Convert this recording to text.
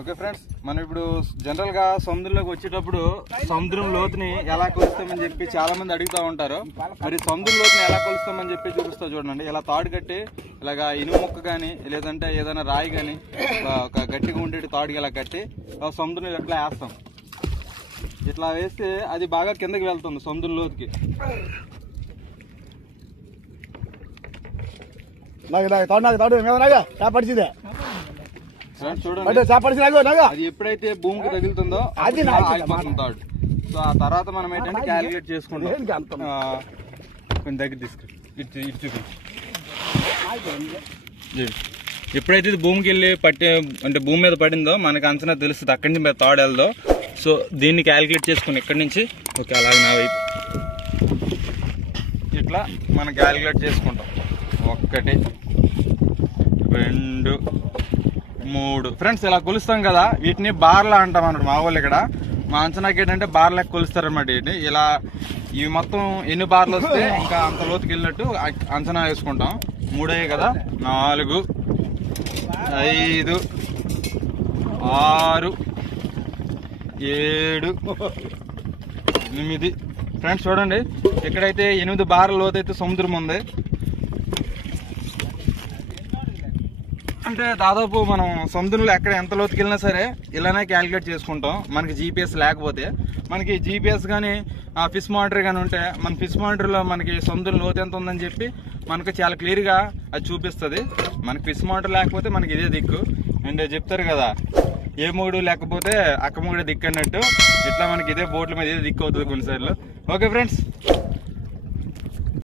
Okay friends, మనం ఇప్పుడు general గా సముద్రంలోకి వచ్చేటప్పుడు సముద్రం లోతుని ఎలా కొలుస్తామని చెప్పి చాలా మంది అడుగుతూ ఉంటారు. మరి సముద్రం లోతుని ఎలా కొలుస్తామని చెప్పి చూపిస్తా చూడండి. ఇలా తాడు కట్టి ఇలాగా ఇనుము ముక్క కానీ లేదంటే ఏదైనా రాయి కానీ ఒక గట్టిగా ఉండేటి తాడుకి ఇలా కట్టి సముద్రం ఇట్లా వేస్తాం. ఇట్లా వేస్తే అది బాగా కిందకి వెళ్తుంది సముద్రం లోతుకి. చూడండి, అది ఎప్పుడైతే భూమికి తగులుతుందో అది ఆగిపోతుంది తాడు. సో ఆ తర్వాత మనం ఏంటంటే క్యాలిక్యులేట్ చేసుకుంటాం. కొంచెం దగ్గర తీసుకుని ఇటు చూపి. ఎప్పుడైతే ఇది భూమికి వెళ్ళి అంటే భూమి మీద పడిందో మనకి అంచనా తెలుస్తుంది అక్కడి నుంచి మీద తాడు వెళ్దో. సో దీన్ని క్యాలిక్యులేట్ చేసుకుని ఇక్కడి నుంచి ఓకే అలాగే నా వైపు ఇట్లా మనం క్యాలిక్యులేట్ చేసుకుంటాం. 1 2 3 ఫ్రెండ్స్, ఇలా కొలుస్తాం కదా, వీటిని బార్లా అంటాం అన్నమాట. మా వాళ్ళు ఇక్కడ మా అంచనాకి ఏంటంటే బార్లకు కొలుస్తారన్నమాట. వీటిని ఇలా ఇవి మొత్తం ఎన్ని బార్లు వస్తే ఇంకా అంత లోతుకి వెళ్ళినట్టు అంచనా వేసుకుంటాం. 3 కదా, 4 5 6 7 8 ఫ్రెండ్స్ చూడండి, ఎక్కడైతే 8 బార్ల లోతు అయితే సముద్రం ఉంది. అంటే దాదాపు మనం సముద్రంలో ఎక్కడ ఎంత లోతుకి వెళ్ళినా సరే ఇలానే క్యాలిక్యులేట్ చేసుకుంటాం. మనకి జీపీఎస్ లేకపోతే, మనకి జీపీఎస్ కానీ ఫిష్ మానిటర్ కానీ ఉంటే మన ఫిష్ మానిటర్లో మనకి సముద్రం లోతు ఎంత ఉందని చెప్పి మనకు చాలా క్లియర్గా అది చూపిస్తుంది. మనకి ఫిష్ మానిటర్ లేకపోతే మనకి ఇదే దిక్కు. అండ్ చెప్తారు కదా, ఏ మూడు లేకపోతే అక్క మూడే దిక్కు అన్నట్టు, ఇట్లా మనకి ఇదే బోట్ల మీద ఇదే దిక్కు అవుతుంది కొన్నిసార్లు. Okay friends.